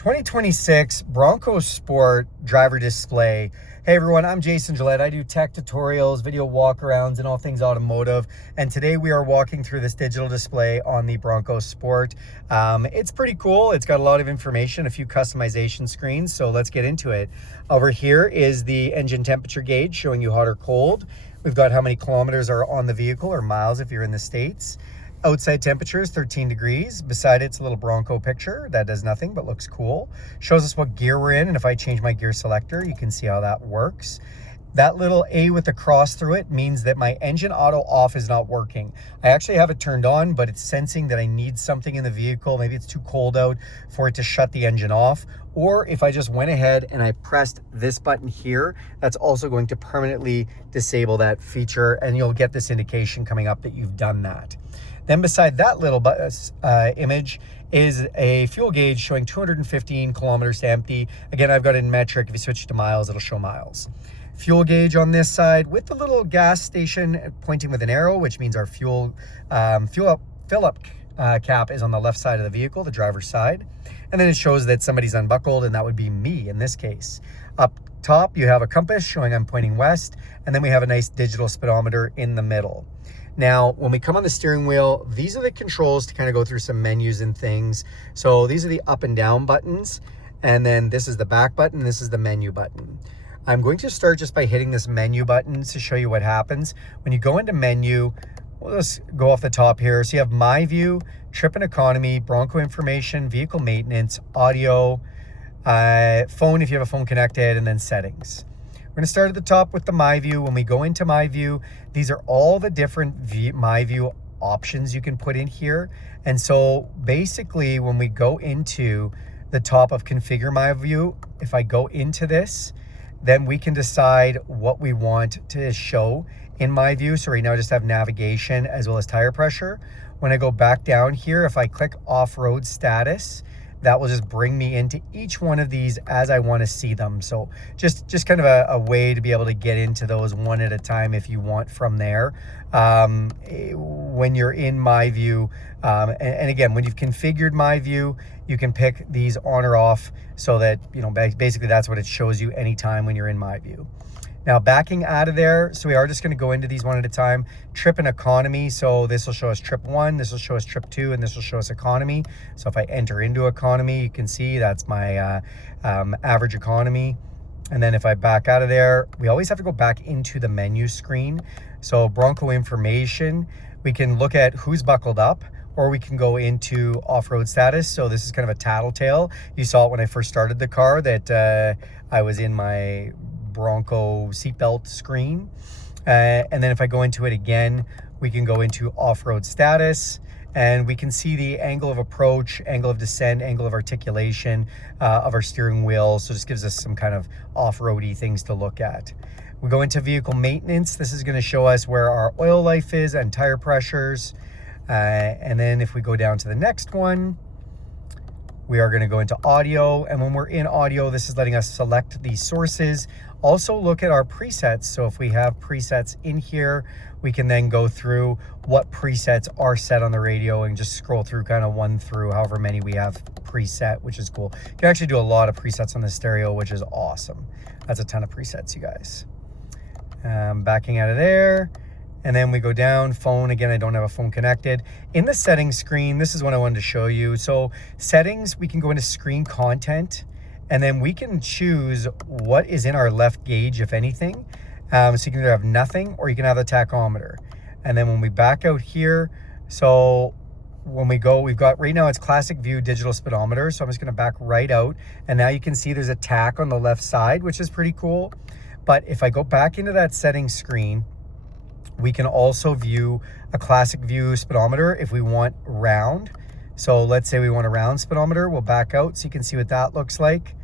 2026 Bronco Sport driver display. Hey everyone, I'm Jason Gillette. I do tech tutorials, video walkarounds, and all things automotive. And today we are walking through this digital display on the Bronco Sport. It's pretty cool. It's got a lot of information, a few customization screens. So let's get into it. Over here is the engine temperature gauge showing you hot or cold. We've got how many kilometers are on the vehicle, or miles if you're in the States. Outside temperature is 13 degrees. Beside it's a little Bronco picture that does nothing but looks cool. Shows us what gear we're in, and if I change my gear selector, you can see how that works. That little A with the cross through it means that my engine auto off is not working. I actually have it turned on, but it's sensing that I need something in the vehicle. Maybe it's too cold out for it to shut the engine off. Or if I just went ahead and I pressed this button here, that's also going to permanently disable that feature, and you'll get this indication coming up that you've done that. Then beside that little image is a fuel gauge showing 215 kilometers to empty. Again, I've got it in metric. If you switch to miles, it'll show miles. Fuel gauge on this side with the little gas station pointing with an arrow, which means our fill up cap is on the left side of the vehicle, the driver's side. And then it shows that somebody's unbuckled, and that would be me in this case. Up top, you have a compass showing I'm pointing west, and then we have a nice digital speedometer in the middle. Now, when we come on the steering wheel, these are the controls to kind of go through some menus and things. So these are the up and down buttons, and then this is the back button, this is the menu button. I'm going to start just by hitting this menu button to show you what happens. When you go into menu, we'll just go off the top here. So you have My View, Trip and Economy, Bronco Information, Vehicle Maintenance, Audio, phone if you have a phone connected, and then Settings. We're going to start at the top with the My View. When we go into My View, these are all the different My View options you can put in here. And so basically when we go into the top of Configure My View, if I go into this, then we can decide what we want to show in My View. So right now I just have navigation as well as tire pressure. When I go back down here, if I click off-road status, that will just bring me into each one of these as I want to see them. So just kind of a way to be able to get into those one at a time if you want from there. When you're in My View, and again, when you've configured My View, you can pick these on or off so that, you know, basically that's what it shows you anytime when you're in My View. Now backing out of there, so we are just going to go into these one at a time. Trip and Economy, so this will show us Trip 1, this will show us Trip 2, and this will show us Economy. So if I enter into Economy, you can see that's my average economy. And then if I back out of there, we always have to go back into the menu screen. So Bronco Information, we can look at who's buckled up, or we can go into off-road status. So this is kind of a tattletale. You saw it when I first started the car that I was in my Bronco seatbelt screen. And then if I go into it again, we can go into off-road status, and we can see the angle of approach, angle of descent, angle of articulation of our steering wheel. So this gives us some kind of off-roady things to look at. We go into vehicle maintenance. This is going to show us where our oil life is and tire pressures. And then if we go down to the next one, we are going to go into audio, and when we're in audio, this is letting us select the sources. Also look at our presets. So if we have presets in here, we can then go through what presets are set on the radio and just scroll through kind of one through however many we have preset, which is cool. You can actually do a lot of presets on the stereo, which is awesome. That's a ton of presets, you guys. Backing out of there. And then we go down, phone. Again, I don't have a phone connected. In the settings screen, this is what I wanted to show you. So settings, we can go into screen content, and then we can choose what is in our left gauge, if anything. So you can either have nothing, or you can have the tachometer. And then when we back out here, so when we go, we've got right now it's classic view digital speedometer. So I'm just gonna back right out. And now you can see there's a tach on the left side, which is pretty cool. But if I go back into that settings screen, we can also view a classic view speedometer if we want round. So let's say we want a round speedometer, we'll back out so you can see what that looks like.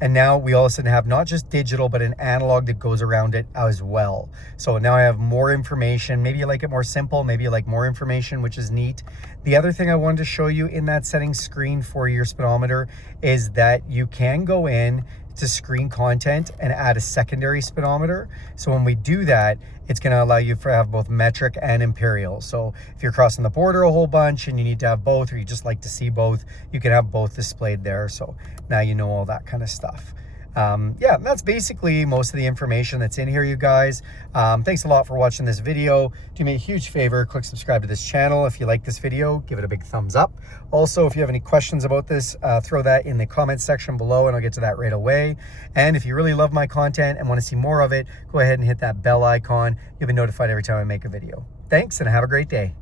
And now we all of a sudden have not just digital, but an analog that goes around it as well. So now I have more information. Maybe you like it more simple, maybe you like more information, which is neat. The other thing I wanted to show you in that settings screen for your speedometer is that you can go in to screen content and add a secondary speedometer. So when we do that, it's going to allow you to have both metric and imperial. So if you're crossing the border a whole bunch and you need to have both, or you just like to see both, you can have both displayed there. So now you know all that kind of stuff. Yeah, that's basically most of the information that's in here, you guys. Thanks a lot for watching this video. Do me a huge favor, click subscribe to this channel. If you like this video, give it a big thumbs up. Also, if you have any questions about this, throw that in the comments section below and I'll get to that right away. And if you really love my content and want to see more of it, go ahead and hit that bell icon. You'll be notified every time I make a video. Thanks and have a great day.